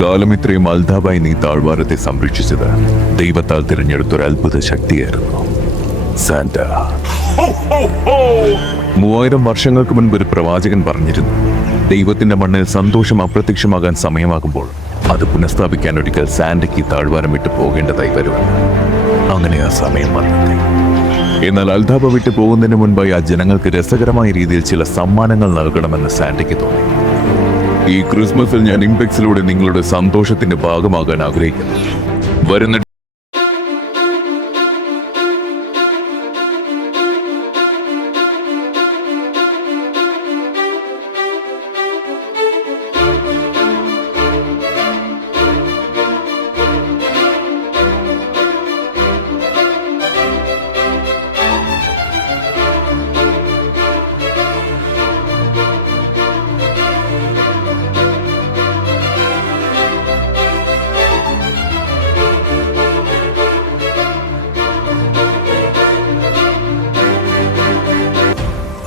കാലം ഇത്രയും അൽദാബായി നീ താഴ്വാരത്തെ സംരക്ഷിച്ചത് ദൈവത്താൽ തിരഞ്ഞെടുത്തൊരു അത്ഭുത ശക്തിയായിരുന്നു സാന്റ. 3000 വർഷങ്ങൾക്ക് മുൻപ് ഒരു പ്രവാചകൻ പറഞ്ഞിരുന്നു, ദൈവത്തിന്റെ മണ്ണിൽ സന്തോഷം അപ്രത്യക്ഷമാകാൻ സമയമാകുമ്പോൾ അത് പുനഃസ്ഥാപിക്കാൻ ഒരിക്കൽ സാന്റയ്ക്ക് താഴ്വാരം വിട്ടു പോകേണ്ടതായി വരുമെന്ന്. അങ്ങനെ ആ സമയം വന്നെത്തി. എന്നാൽ അൽദാബ വിട്ടു പോകുന്നതിന് മുൻപായി ആ ജനങ്ങൾക്ക് രസകരമായ രീതിയിൽ ചില സമ്മാനങ്ങൾ നൽകണമെന്ന് സാന്റയ്ക്ക് തോന്നി. ഈ ക്രിസ്മസിൽ ഞാൻ ഇംപെക്സിലൂടെ നിങ്ങളുടെ സന്തോഷത്തിന്റെ ഭാഗമാകാൻ ആഗ്രഹിക്കുന്നു. വരുന്ന